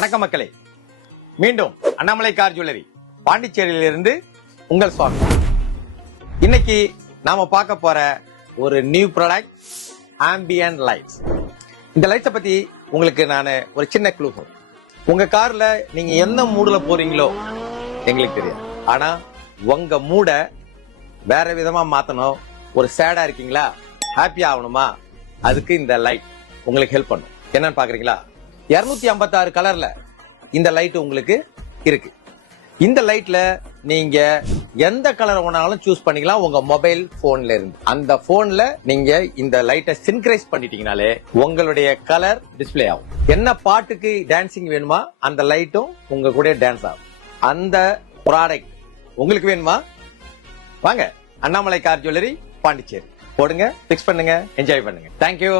வணக்கம் மக்களே, மீண்டும் அண்ணாமலை கார் ஜுவல்லரி பாண்டிச்சேரியிலிருந்து உங்கள் சுவாமி. இன்னைக்கு நாம பார்க்க போற ஒரு நியூ ப்ராடக்ட் ஆம்பியன்ட் லைட்ஸ். இந்த லைட்ஸை பத்தி உங்களுக்கு நான் ஒரு சின்ன க்ளூ சொல்றேன். உங்க கார்ல நீங்க எந்த மூடுல போறீங்களோ எங்களுக்கு தெரியாது, ஆனா உங்க மூட வேற விதமா மாத்தணும். ஒரு சேடா இருக்கீங்களா, ஹாப்பி ஆகணுமா, அதுக்கு இந்த லைட் உங்களுக்கு ஹெல்ப் பண்ணும். என்னன்னு பாக்குறீங்களா? 256 கலர்ல இந்த லைட் உங்களுக்கு இருக்கு. இந்த லைட்ல நீங்க எந்த கலர் வேணாலும் சூஸ் பண்ணிக்கலாம் உங்க மொபைல் போன்ல இருந்து. அந்த போன்ல நீங்க இந்த லைட்டை சின்க்ரைஸ் பண்ணிட்டீங்கனாலே உங்களுடைய கலர் டிஸ்பிளே ஆகும். என்ன பாட்டுக்கு டான்சிங் வேணுமா அந்த லைட்டும் உங்க கூட டான்ஸ் ஆகும். அந்த ப்ராடக்ட் உங்களுக்கு வேணுமா? வாங்க, அண்ணாமலை கார் ஜுவல்லரி பாண்டிச்சேரி போடுங்க, பிக்ஸ் பண்ணுங்க, என்ஜாய் பண்ணுங்க. தேங்க்யூ.